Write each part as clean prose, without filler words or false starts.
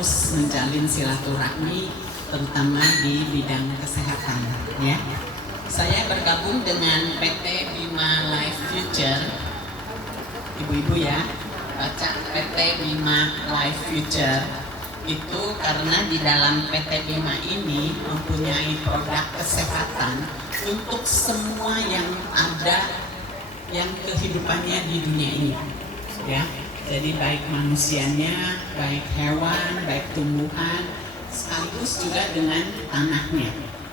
terus menjalin silaturahmi terutama di bidang kesehatan ya. Saya bergabung dengan PT Bima Life Future. Ibu-ibu ya, baca PT Bima Life Future itu karena di dalam PT Bima ini mempunyai produk kesehatan untuk semua yang ada yang kehidupannya di dunia ini ya. Jadi baik manusianya, baik hewan, baik tumbuhan, sekaligus juga dengan tanahnya.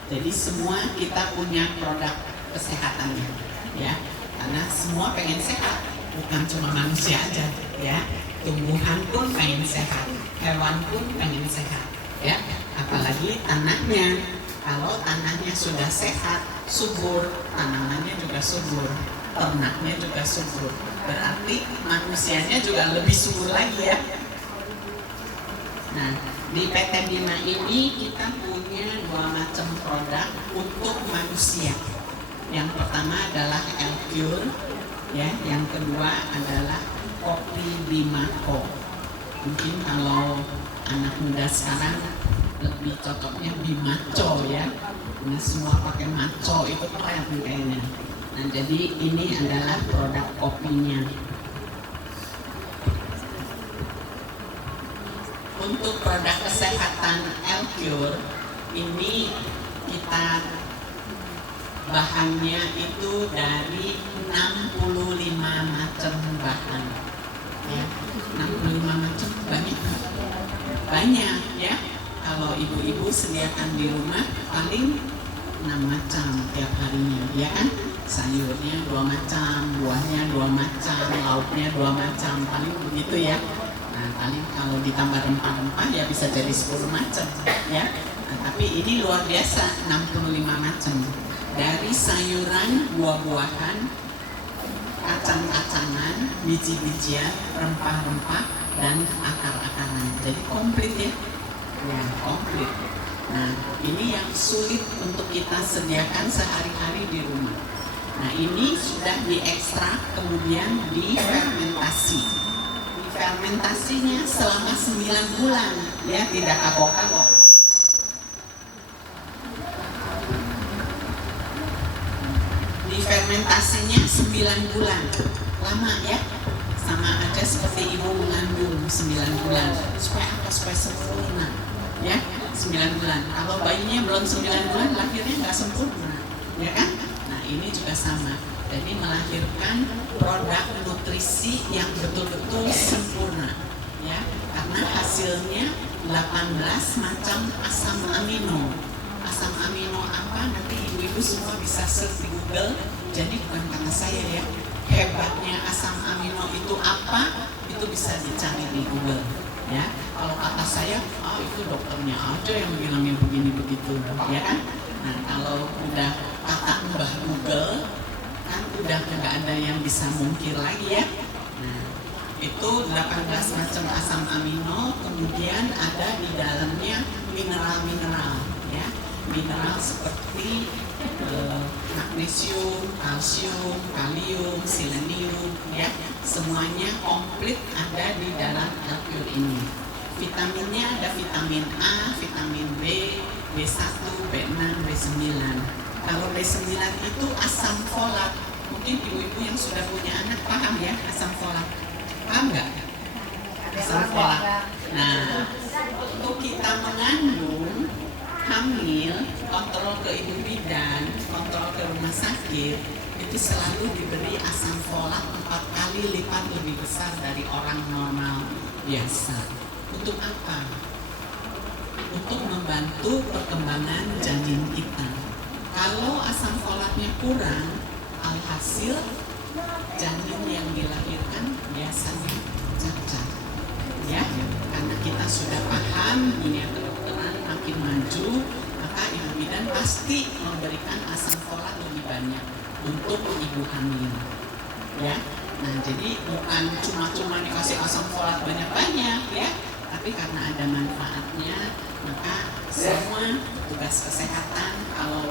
Jadi semua kita punya produk kesehatannya ya, karena semua pengen sehat, bukan cuma manusia aja ya, tumbuhan pun pengen sehat, hewan pun pengen sehat ya, apalagi tanahnya. Kalau tanahnya sudah sehat, subur, tanamannya juga subur, ternaknya juga subur, berarti manusianya juga lebih subur lagi ya. Nah, di PT Bima ini kita punya dua macam produk untuk manusia. Yang pertama adalah L-Cure ya, yang kedua adalah kopi Bimako. Mungkin kalau anak muda sekarang lebih cocoknya Bimaco ya, nah semua pakai maco itu keren kayaknya. Nah jadi ini adalah produk kopinya. Untuk produk kesehatan L-Cure ini kita bahannya itu dari 65 macam bahan ya. 65 macam banyak ya. Kalau ibu-ibu sediakan di rumah paling 6 macam tiap harinya ya kan. Sayurnya 2 macam, buahnya 2 macam, lauknya 2 macam, paling begitu ya. Nah paling kalau ditambah rempah-rempah ya bisa jadi 10 macam ya. Nah, tapi ini luar biasa, 65 macam. Dari sayuran, buah-buahan, kacang-kacangan, biji-bijian, rempah-rempah, dan akar-akaran. Jadi komplit ya. Ya, komplit. Nah, ini yang sulit untuk kita sediakan sehari-hari di rumah. Nah, ini sudah diekstrak kemudian difermentasi. Fermentasinya selama 9 bulan ya, tidak kagok-kagok. Difermentasinya 9 bulan, lama ya, sama aja seperti ibu mengandung 9 bulan. Supaya apa? Supaya sempurna ya, 9 bulan. Kalau bayinya belum 9 bulan lahirnya nggak sempurna ya kan. Nah ini juga sama, jadi melahirkan produk nutrisi yang betul-betul sempurna ya, karena hasilnya 18 macam asam amino. Asam amino apa nanti ibu-ibu semua bisa search di Google. Jadi bukan karena saya ya, hebatnya asam amino itu apa, itu bisa dicari di Google ya. Kalau kata saya, itu dokternya aja yang bilangnya begini begitu ya kan. Nah kalau udah kata Mbah Google kan udah nggak ada yang bisa mungkir lagi ya. Nah, itu 18 macam asam amino, kemudian ada di dalamnya mineral-mineral ya. Mineral seperti magnesium, kalsium, kalium, selenium ya. Semuanya komplit ada di dalam L-Cure ini. Vitaminnya ada vitamin A, vitamin B, B1, B6, B9. Kalau B9 itu asam folat. Mungkin ibu-ibu yang sudah punya anak paham ya asam folat. Paham nggak? Asam folat. Nah, untuk kita mengandung, hamil, kontrol ke ibu bidan, kontrol ke rumah sakit, itu selalu diberi asam folat 4 kali lipat lebih besar dari orang normal biasa. Untuk apa? Untuk membantu perkembangan janin kita. Kalau asam folatnya kurang, alhasil janin yang dilahirkan biasanya cacat ya. Karena kita sudah paham dunia kedokteran makin maju, maka ibu bidan pasti memberikan asam folat lebih banyak untuk ibu hamil ya. Nah jadi bukan cuma dikasih asam folat banyak-banyak ya, tapi karena ada manfaatnya, maka semua tugas kesehatan kalau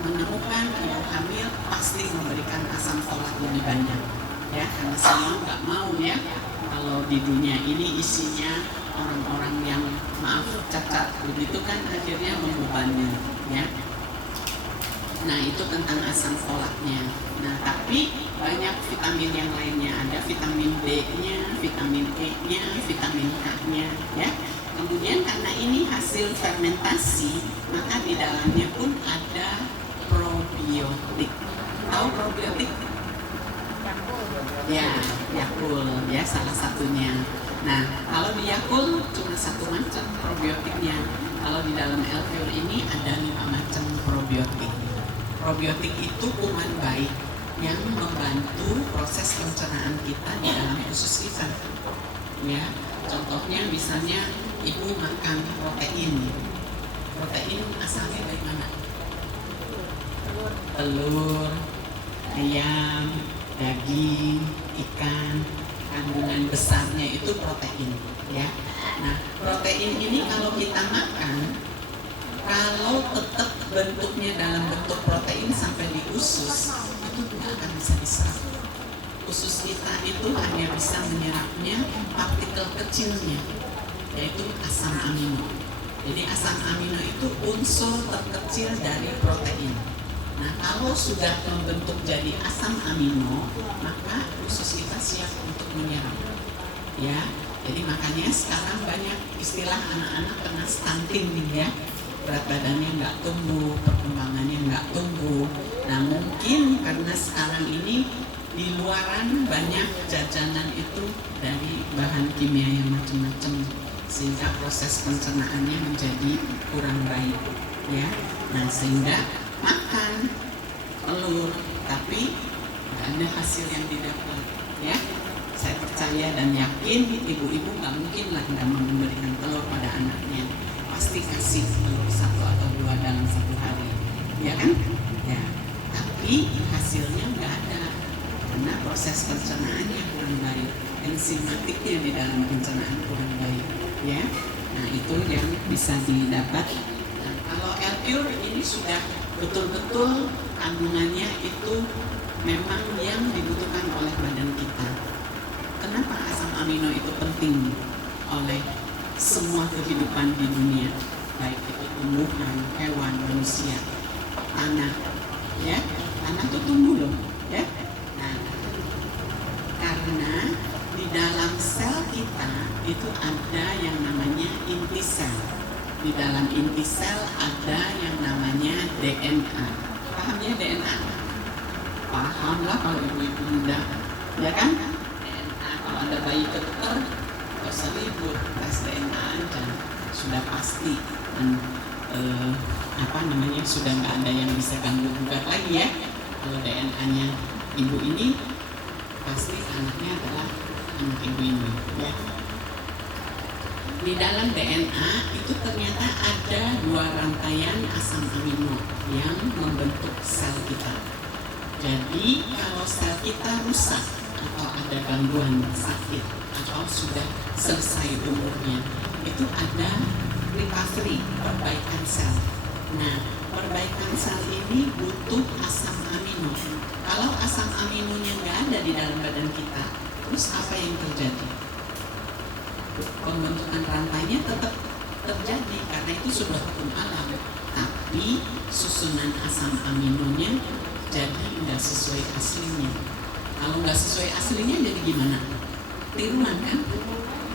menemukan ibu hamil pasti memberikan asam folat lebih banyak ya, karena semua nggak mau ya kalau di dunia ini isinya orang-orang yang cacat, begitu kan akhirnya membebani, ya. Nah itu tentang asam folatnya. Nah tapi banyak vitamin yang lainnya, ada vitamin D-nya, vitamin E-nya, vitamin K-nya, ya. Kemudian karena ini hasil fermentasi, maka di dalamnya pun ada probiotik. Tahu probiotik? Ya, Yakult, ya salah satunya. Nah, kalau di Yakult cuma satu macam probiotiknya. Kalau di dalam L-Pure ini ada 5 macam probiotik. Probiotik itu kuman baik yang membantu proses pencernaan kita di dalam usus kita. Ya, contohnya misalnya ibu makan protein. Protein asalnya dari mana? Telur, ayam, daging, ikan. Kandungan besarnya itu protein, ya. Nah, protein ini kalau kita makan, kalau tetap bentuknya dalam bentuk protein sampai di usus, itu tidak akan bisa diserap. Usus kita itu hanya bisa menyerapnya partikel kecilnya, yaitu asam amino. Jadi asam amino itu unsur terkecil dari protein. Nah, kalau sudah membentuk jadi asam amino, maka usus kita siap untuk menyerap. Ya, jadi makanya sekarang banyak istilah anak-anak kena stunting, ya. Berat badannya nggak tumbuh, perkembangannya nggak tumbuh. Nah, mungkin karena sekarang ini di luaran banyak jajanan itu dari bahan kimia yang macam-macam, sehingga proses pencernaannya menjadi kurang baik, ya. Nah, sehingga makan telur tapi nggak ada hasil yang didapat, ya. Saya percaya dan yakin ibu-ibu nggak mungkin lah nggak memberikan telur pada anaknya, pasti kasih telur 1 atau 2 dalam 1 hari, ya kan? Ya, tapi hasilnya nggak ada karena proses pencernaannya kurang baik, enzimatiknya di dalam pencernaan kurang baik, ya. Nah itu yang bisa didapat. Nah, kalau L-Pure ini sudah betul-betul kandungannya itu memang yang dibutuhkan oleh badan kita. Kenapa asam amino itu penting oleh semua kehidupan di dunia, baik itu tumbuhan, hewan, manusia, tanah, ya. Tanah itu tumbuh loh, ya. Nah, karena di dalam sel kita itu ada yang namanya inti sel. Di dalam inti sel ada yang namanya DNA. Paham ya DNA? Paham lah kalau ibu-ibu muda, ya kan? DNA, kalau ada bayi ke dokter, nggak usah libur, tes DNA aja, sudah pasti. Dan sudah nggak ada yang bisa ganggu gugat lagi, ya. Kalau DNA-nya ibu ini, pasti anaknya adalah anak ibu ini, ya. Di dalam DNA itu ternyata ada 2 rantaian asam amino yang membentuk sel kita. Jadi kalau sel kita rusak atau ada gangguan sakit atau sudah selesai umurnya, itu ada recovery, perbaikan sel. Nah, perbaikan sel ini butuh asam amino. Kalau asam aminonya nggak ada di dalam badan kita, terus apa yang terjadi? Pembentukan rantainya tetap terjadi karena itu sudah hukum alam, tapi susunan asam aminonya jadi nggak sesuai aslinya. Kalau nggak sesuai aslinya jadi gimana? Tiruan kan?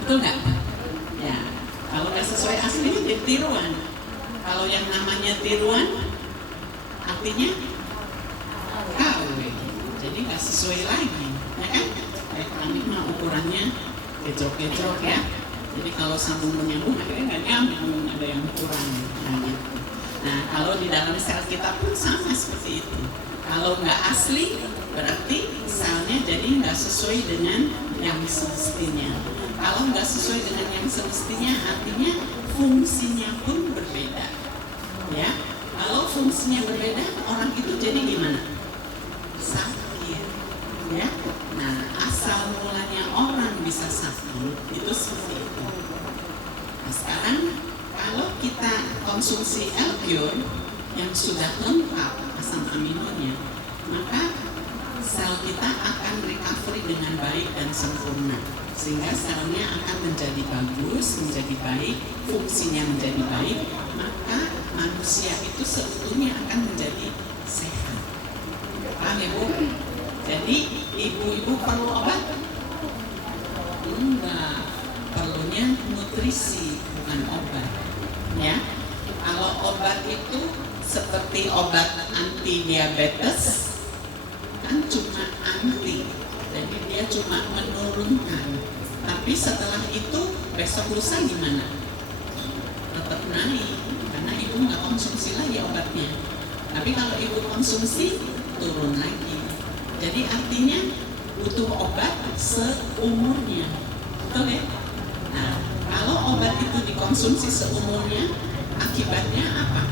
Betul nggak? Ya, kalau nggak sesuai aslinya jadi tiruan. Kalau yang namanya tiruan artinya KW, jadi nggak sesuai lagi, ya kan? Keramik mah ukurannya gejrok-gejrok, ya. Jadi kalau sambung menyambung akhirnya nggak nyambung, ada yang kurang. Nah, kalau di dalam sel kita pun sama seperti itu. Kalau nggak asli berarti selnya jadi nggak sesuai dengan yang semestinya. Kalau nggak sesuai dengan yang semestinya artinya fungsinya pun berbeda, ya. Kalau fungsinya berbeda, orang itu jadi gimana? Sakit, ya. Nah, asal mulanya orang bisa sakit itu seperti itu. Nah, sekarang kalau kita konsumsi L-Pure yang sudah lengkap asam aminonya, maka sel kita akan recovery dengan baik dan sempurna. sehingga selnya akan menjadi bagus, menjadi baik, fungsinya menjadi baik, maka manusia itu seutuhnya akan menjadi sehat. Paham ya Bu? Jadi ibu-ibu perlu obat? Enggak, perlunya nutrisi bukan obat. Ya, kalau obat itu seperti obat anti diabetes kan cuma anti, jadi dia cuma menurunkan. Tapi setelah itu besok lusa gimana? Tetap naik karena ibu nggak konsumsi lagi obatnya. Tapi kalau ibu konsumsi turun lagi. Jadi artinya butuh obat seumurnya, betul ya? Nah, kalau obat itu dikonsumsi seumurnya, akibatnya apa?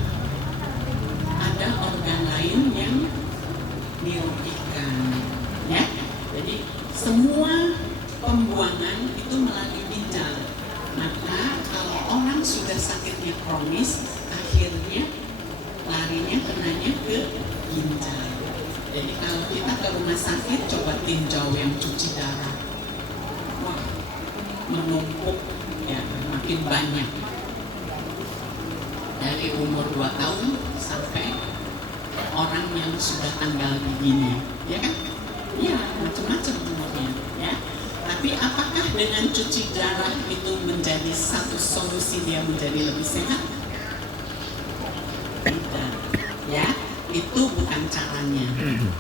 Ada organ lain yang dirugikan, ya. Jadi semua pembuangan itu melalui ginjal. Maka kalau orang sudah sakitnya kronis, akhirnya larinya kenanya ke ginjal. Jadi kalau kita ke rumah sakit, coba tinjau yang cuci darah, wah, menumpuk ya, makin banyak. Dari umur 2 tahun sampai orang yang sudah tanggal giginya, ya kan? Iya, macam-macam umurnya, ya. Tapi apakah dengan cuci darah itu menjadi satu solusi dia menjadi lebih sehat? Tidak, ya. Itu bukan caranya.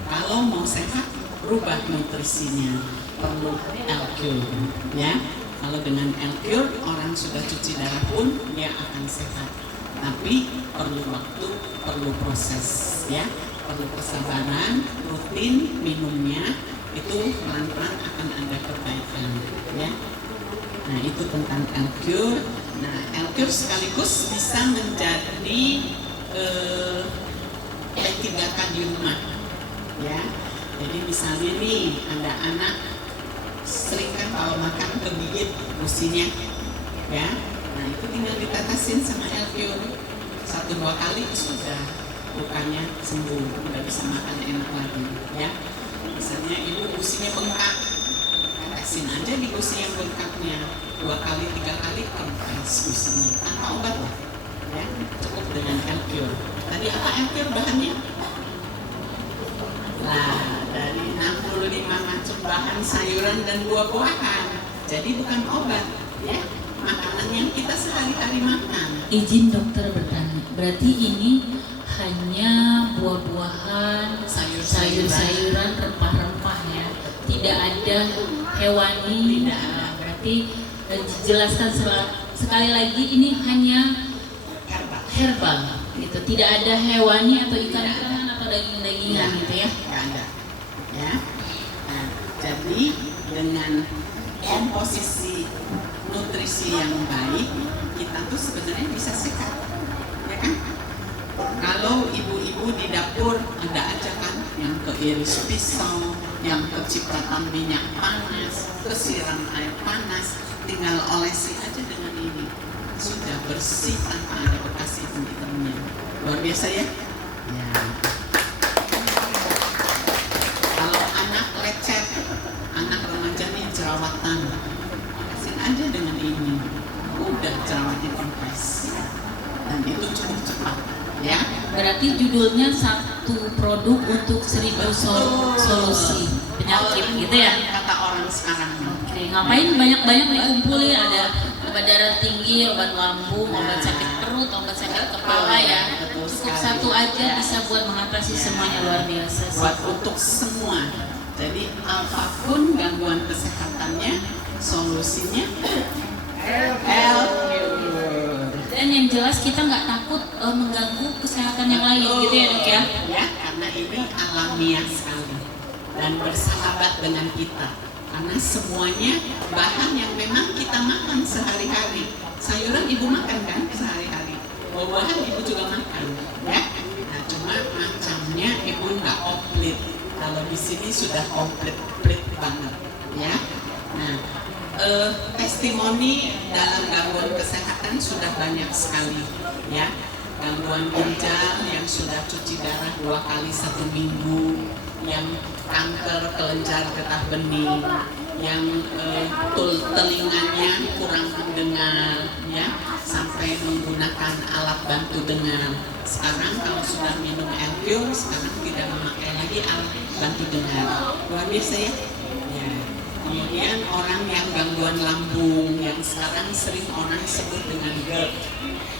Kalau mau sehat, rubah nutrisinya. Perlu L-Cure, ya. Kalau dengan L-Cure orang sudah cuci darah pun dia akan sehat. Tapi perlu waktu, perlu proses, ya. Perlu kesabaran, rutin minumnya, itu pelan-pelan akan ada perbaikan, ya. Nah, itu tentang L-Cure. Nah, L-Cure sekaligus bisa menjadi P3K di rumah, ya. Jadi misalnya nih ada anak sering kan kalau makan kegigit gusinya, ya. Nah, itu tinggal ditetesin sama L-Cure 1-2 kali sudah lukanya sembuh, udah bisa makan enak lagi, ya. Misalnya ibu gusinya bengkak, tetesin aja di gusi yang bengkaknya 2 kali 3 kali kempes gusinya tanpa obat, ya. Cukup dengan L-Cure. Tadi apa L-Cure bahannya? Nah, dari 65 macam bahan sayuran dan buah-buahan. Jadi bukan obat, ya. Makanan yang kita sehari-hari makan. Izin dokter bertanya, berarti ini hanya buah-buahan, sayur-sayuran, rempah-rempah ya, tidak ada hewani. Tidak ada. Berarti dijelaskan sekali lagi ini hanya herbal gitu, tidak ada hewani atau ikan-ikanan atau daging-dagingan gitu ya? Tidak ada, ya. Nah, jadi dengan komposisi nutrisi yang baik, kita tuh sebenarnya bisa sehat, ya kan? Kalau ibu-ibu di dapur ada aja kan yang keiris pisau, yang kecipratan minyak panas, kesiram air panas, tinggal olesi aja dengan ini, sudah bersih tanpa ada bekas hitam-hitamnya. Luar biasa ya? Ya. Kalau anak lecet, anak remaja nih jerawatan, olesin aja dengan ini, udah jerawatnya kempes, dan itu cukup cepat. Ya. Berarti judulnya satu produk untuk 1000 solusi penyakit gitu ya? Kata orang sekarang. Oke, ngapain banyak-banyak dikumpulin, ada obat darah tinggi, obat lambung, obat sakit perut, obat sakit kepala ya. Cukup satu aja bisa buat mengatasi semuanya, luar biasa sih. Buat untuk semua. Jadi apapun gangguan kesehatannya, solusinya L-Cure. Dan yang jelas kita nggak takut mengganggu kesehatan yang lain gitu ya dok ya? Ya, karena ini alamiah sekali dan bersahabat dengan kita. Karena semuanya bahan yang memang kita makan sehari-hari. Sayuran ibu makan kan sehari-hari. Buah-buahan ibu juga makan, ya. Nah, cuma macamnya ibu nggak komplit. Kalau di sini sudah komplit banget, ya. Nah, testimoni dalam gangguan kesehatan sudah banyak sekali, ya. Gangguan ginjal yang sudah cuci darah 2 kali 1 minggu, yang kanker kelenjar getah bening, yang telinganya kurang mendengar, ya, sampai menggunakan alat bantu dengar. Sekarang kalau sudah minum Elcure, sekarang tidak memakai lagi alat bantu dengar. Luar biasa ya. Ya. Kemudian orang yang gangguan lambung, yang sekarang sering orang sebut dengan GERD,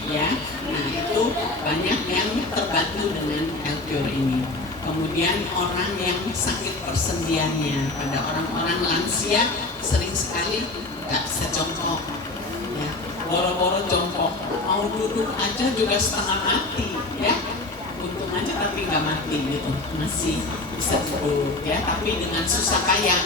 ya, nah itu banyak yang terbantu dengan Elcure ini. Kemudian orang yang sakit persendiannya, pada orang-orang lansia sering sekali nggak bisa jongkok, ya, boro-boro jongkok, mau duduk aja juga setengah mati, ya, untung aja tapi nggak mati gitu, masih bisa duduk, ya, tapi dengan susah payah.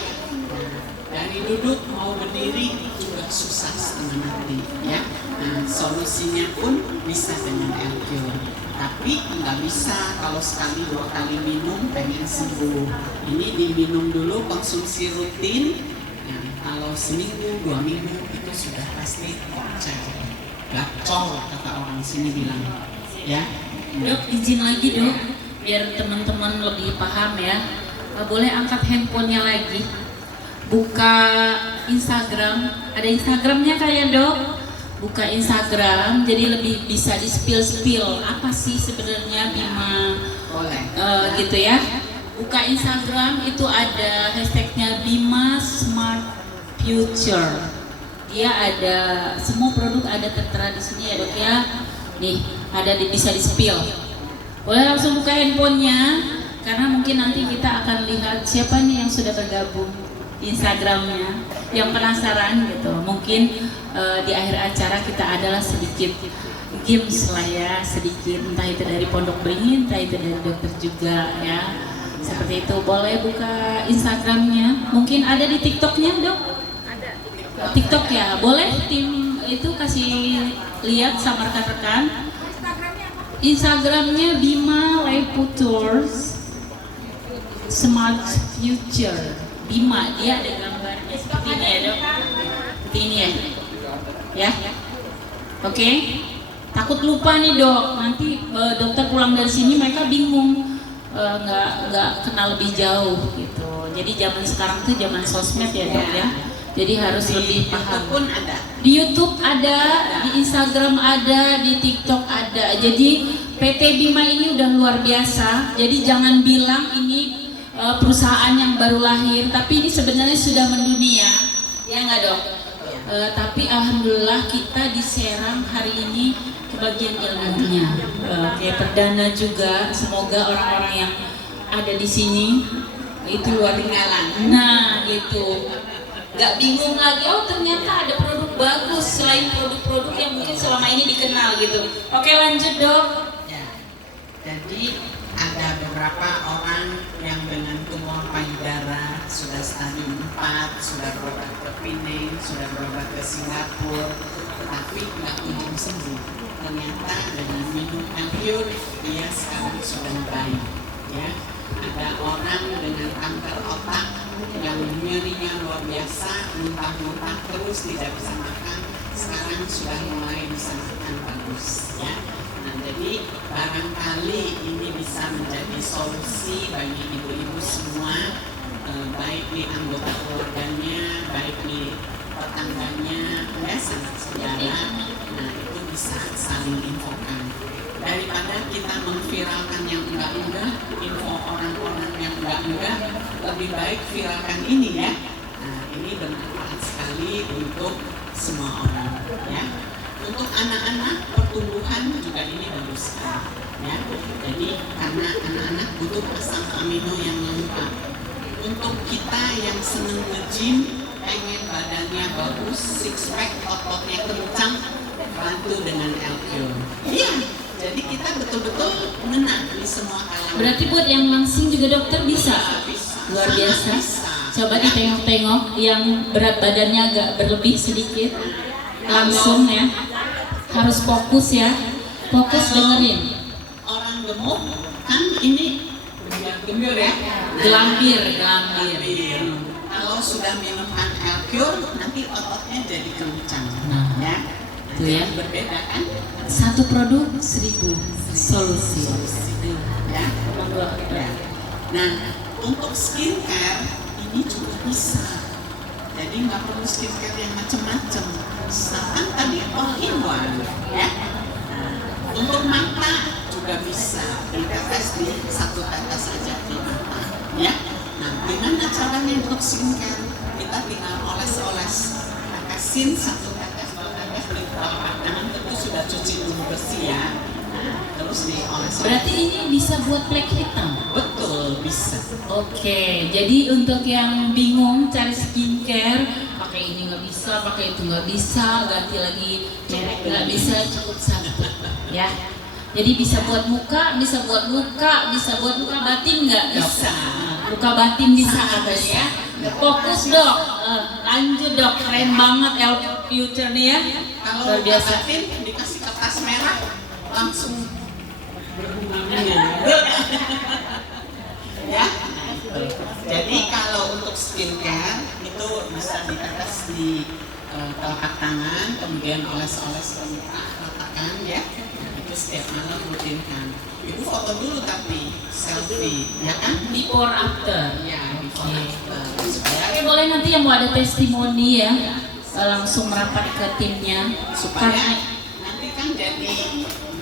Dari duduk mau berdiri juga susah setengah mati, ya. Nah, solusinya pun bisa dengan Elcure. Tapi nggak bisa kalau sekali 2 kali minum pengen sembuh. Ini diminum dulu, konsumsi rutin. Nah, kalau seminggu 2 minggu itu sudah pasti gacor, kata orang sini bilang, ya. Dok, izin lagi dok, biar teman-teman lebih paham ya. Boleh angkat handphonenya lagi, buka Instagram, ada Instagramnya kayak dok. Buka Instagram, jadi lebih bisa di spill apa sih sebenarnya Bima, gitu ya. Buka Instagram, itu ada hashtagnya Bima Smart Future. Dia ada semua produk ada tertera di sini ya dok ya. Nih ada bisa di spill. Boleh langsung buka handphonenya, karena mungkin nanti kita akan lihat siapa nih yang sudah bergabung di Instagramnya. Yang penasaran gitu, mungkin di akhir acara kita adalah sedikit games lah ya, sedikit, entah itu dari Pondok Beringin, entah itu dari dokter juga ya, seperti itu. Boleh buka Instagramnya, mungkin ada di TikToknya dok? Ada. TikTok ya, boleh tim itu kasih lihat sama rekan-rekan. Instagramnya Bima Tours Smart Future. Bima, dia ada gambarnya seperti ini ya dok, seperti ini ya, oke. Takut lupa nih dok, nanti dokter pulang dari sini mereka bingung, nggak kenal lebih jauh gitu. Jadi zaman sekarang tuh zaman sosmed ya dok ya, jadi harus lebih paham. Di YouTube ada, di Instagram ada, di TikTok ada. Jadi PT Bima ini udah luar biasa. Jadi jangan bilang ini perusahaan yang baru lahir, tapi ini sebenarnya sudah mendunia, ya nggak dok? Tapi alhamdulillah kita di Serang hari ini kebagian ilmunya. Oke, perdana juga. Semoga orang-orang yang ada di sini itu luar biasa. Nah, gitu. Nggak bingung lagi. Oh ternyata ada produk bagus selain produk-produk yang mungkin selama ini dikenal gitu. Oke, lanjut dok. Ya. Jadi ada beberapa orang yang dengan tumor payudara sudah stadium 4, sudah berobat ke Pinang, sudah berobat ke Singapura, tapi nggak kunjung sembuh. Ternyata dengan minum Elcure dia sekarang sudah baik, ya. Ada orang dengan kanker otak yang nyerinya luar biasa, muntah-muntah terus tidak bisa makan, sekarang sudah mulai bisa makan bagus, ya. Nah, jadi barangkali ini bisa menjadi solusi bagi ibu-ibu semua, baik di anggota keluarganya, baik di tetangganya, ya, sanak saudara. Nah, itu bisa saling infokan. Daripada kita memviralkan yang enggak-enggak, info orang-orang yang enggak-enggak, lebih baik viralkan ini ya. Nah, ini bermanfaat sekali untuk semua orang, ya. Untuk anak-anak pertumbuhan juga ini bagus sekali, ya. Jadi karena anak-anak butuh asam amino yang lengkap. Untuk kita yang seneng nge-gym, pengen badannya bagus, six pack, ototnya kencang, bantu dengan Elcure. Iya, jadi kita betul-betul menang di semua kalangan. Berarti buat yang langsing juga dokter bisa? Luar biasa. Coba ditengok-tengok yang berat badannya agak berlebih sedikit, langsung ya. Harus fokus ya, fokus dengerin. Orang gemuk kan ini gembir ya, gelambir. Kalau sudah minumkan Elcure nanti ototnya jadi kencang, ya. Itu ya. Berbeda kan? Satu produk 1000 solusi. Ya. Nah, untuk skincare ini juga bisa. Jadi nggak perlu skincare yang macam-macam. Misalkan tadi all in one, ya. Nah, untuk mata juga bisa ditetes di satu tetes saja di mata, ya. Nah, gimana caranya untuk skincare? Kita tinggal oles-oles, tetesin satu tetes, dua tetes di telapak tangan, tentu sudah cuci dulu bersih ya. Nah, terus dioles. Berarti ini bisa buat flek hitam? Betul, bisa. Oke, jadi untuk yang bingung cari skincare, pakai ini nggak bisa, pakai itu nggak bisa, ganti lagi merek nggak bisa, cukup satu, ya. Jadi bisa buat muka, bisa buat luka, bisa buat luka batin nggak? Bisa. Luka batin bisa Sangat guys bisa. ya. Fokus dok, lanjut dok, keren banget El Future nih ya. Kalau Luar biasa. batin dikasih kertas merah langsung berbunga. Ya. Jadi kalau untuk skincare itu bisa ditetes di telapak tangan, kemudian oles-oles ke muka, ratakan ya. Itu setiap malam rutinkan. Itu foto dulu tapi selfie, ya kan? Before after. Ya, before after. Supaya Oke, boleh nanti yang mau ada testimoni ya, langsung merapat ke timnya. supaya Karena nanti kan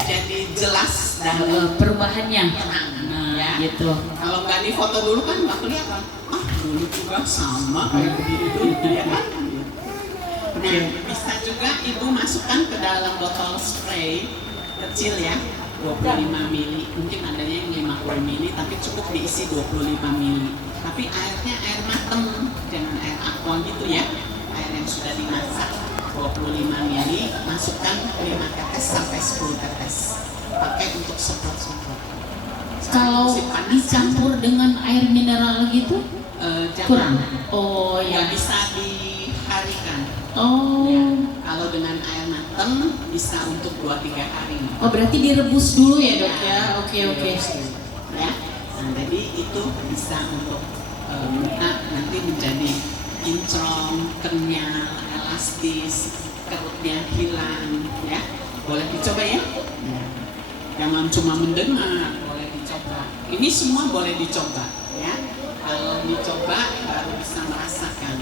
jadi jelas dan perubahannya. tenang. Nah, Ya. gitu. Kalau nggak difoto dulu kan nggak kelihatan. Ah, dulu juga sama kayak begitu, ya kan? Nah, bisa juga ibu masukkan ke dalam botol spray kecil ya, 25 mili. Mungkin adanya yang 50 mili, tapi cukup diisi 25 mili. Tapi airnya air mateng, jangan air aqua gitu ya. Air yang sudah dimasak 25 mili, masukkan 5 tetes sampai 10 tetes. Pakai untuk semprot-semprot. Kalau Musim panas dicampur dengan air mineral gitu jangan. kurang. Oh Nggak ya. bisa diharikan. Oh. Kalau dengan air mateng bisa untuk 2-3 hari. Oh berarti direbus dulu ya dok ya. Oke. Ya. Nah, jadi itu bisa untuk muka nanti menjadi kinclong, kenyal, elastis, kerutnya hilang, ya. Boleh dicoba ya. Jangan cuma mendengar, boleh dicoba. Ini semua boleh dicoba, ya. Kalau dicoba baru bisa merasakan.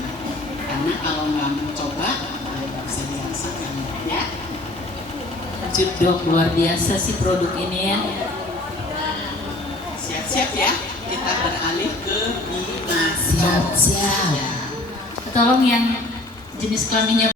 Karena kalau nggak mencoba nggak bisa dirasakan, ya. Lanjut dok, luar biasa sih produk ini ya. Siap-siap ya, kita beralih ke imas. Siap. Tolong yang jenis kelaminnya